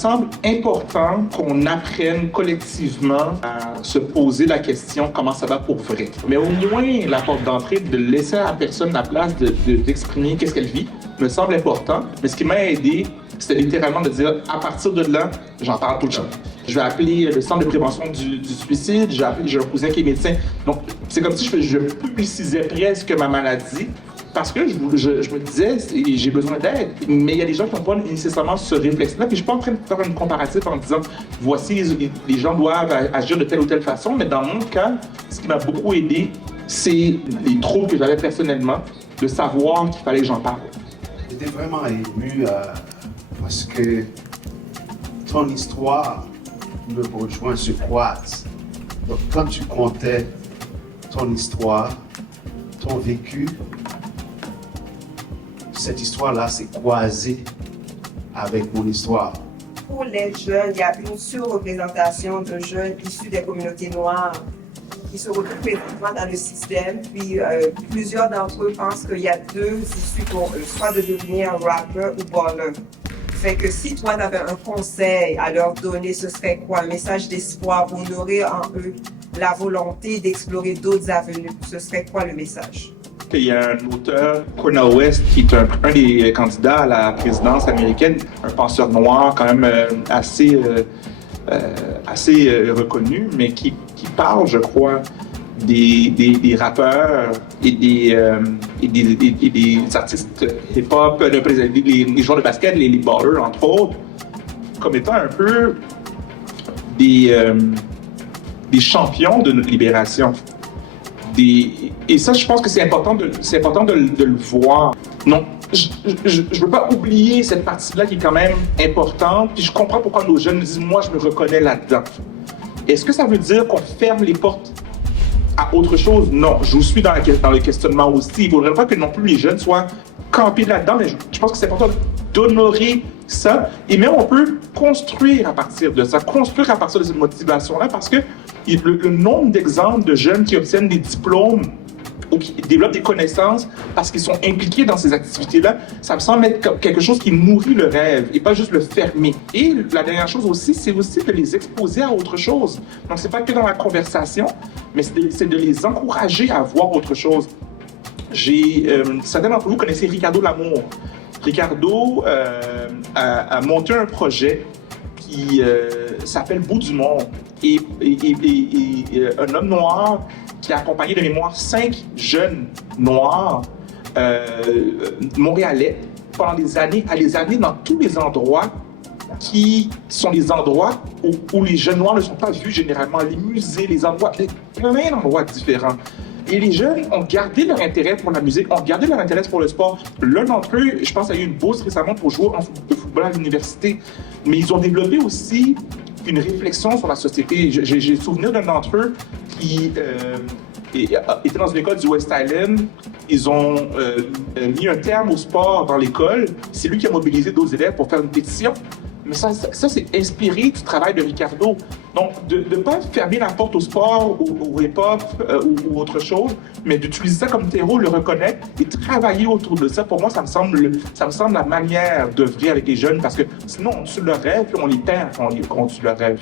semble important qu'on apprenne collectivement à se poser la question comment ça va pour vrai. Mais au moins, la porte d'entrée, de laisser à la personne la place d'exprimer qu'est-ce qu'elle vit, me semble important. Mais ce qui m'a aidé, c'était littéralement de dire, à partir de là, j'en parle tout le temps. Je vais appeler le centre de prévention du suicide, j'ai un cousin qui est médecin. Donc, c'est comme si je publicisais presque ma maladie parce que je me disais, j'ai besoin d'aide. Mais il y a des gens qui n'ont pas nécessairement ce réflexe-là. Puis je ne suis pas en train de faire une comparative en disant, voici, les gens doivent agir de telle ou telle façon. Mais dans mon cas, ce qui m'a beaucoup aidé, c'est les troubles que j'avais personnellement, de savoir qu'il fallait que j'en parle. J'étais vraiment ému parce que ton histoire, le besoin se croise. Donc, quand tu comptais ton histoire, ton vécu, cette histoire-là s'est croisée avec mon histoire. Pour les jeunes, il y a une surreprésentation de jeunes issus des communautés noires qui se retrouvent présentement dans le système. Puis plusieurs d'entre eux pensent qu'il y a deux issues pour eux, soit de devenir un rappeur ou baller. Fait que si toi, tu avais un conseil à leur donner, ce serait quoi? Un message d'espoir pour nourrir en eux la volonté d'explorer d'autres avenues. Ce serait quoi le message? Il y a un auteur, Cornel West, qui est un des candidats à la présidence américaine, un penseur noir quand même assez reconnu, mais qui parle, je crois, des rappeurs et des artistes hip-hop, les joueurs de basket, les ballers, entre autres, comme étant un peu des champions de notre libération. Et ça, je pense que c'est important de le voir. Non, je veux pas oublier cette partie-là qui est quand même importante. Puis je comprends pourquoi nos jeunes disent « moi, je me reconnais là-dedans ». Est-ce que ça veut dire qu'on ferme les portes à autre chose? Non, je vous suis dans le questionnement aussi. Il ne faudrait pas que non plus les jeunes soient campés là-dedans, mais je pense que c'est important d'honorer ça. Et même on peut construire à partir de ça, construire à partir de cette motivation-là, parce que le nombre d'exemples de jeunes qui obtiennent des diplômes ou qui développent des connaissances parce qu'ils sont impliqués dans ces activités-là, ça me semble être quelque chose qui nourrit le rêve et pas juste le fermer. Et la dernière chose aussi, c'est aussi de les exposer à autre chose. Donc, c'est pas que dans la conversation, mais c'est de les encourager à voir autre chose. Certains d'entre vous connaissez Ricardo Lamour. Ricardo a monté un projet qui s'appelle Bout du monde. Et un homme noir qui a accompagné de mémoire 5 jeunes noirs montréalais pendant des années, à les amener dans tous les endroits qui sont les endroits où les jeunes noirs ne sont pas vus généralement, les musées, les endroits, plein d'endroits différents. Et les jeunes ont gardé leur intérêt pour la musique, ont gardé leur intérêt pour le sport. L'un d'entre eux, je pense, a eu une bourse récemment pour jouer en football à l'université. Mais ils ont développé aussi une réflexion sur la société. J'ai souvenir d'un d'entre eux qui était dans une école du West Island. Ils ont mis un terme au sport dans l'école. C'est lui qui a mobilisé d'autres élèves pour faire une pétition. Mais ça c'est inspiré du travail de Ricardo. Donc, de ne pas fermer la porte au sport, au hip-hop ou autre chose, mais d'utiliser ça comme terreau, le reconnaître et travailler autour de ça. Pour moi, ça me semble la manière d'œuvrer avec les jeunes parce que sinon, on tue leur rêve puis on les perd quand on tue leur rêve.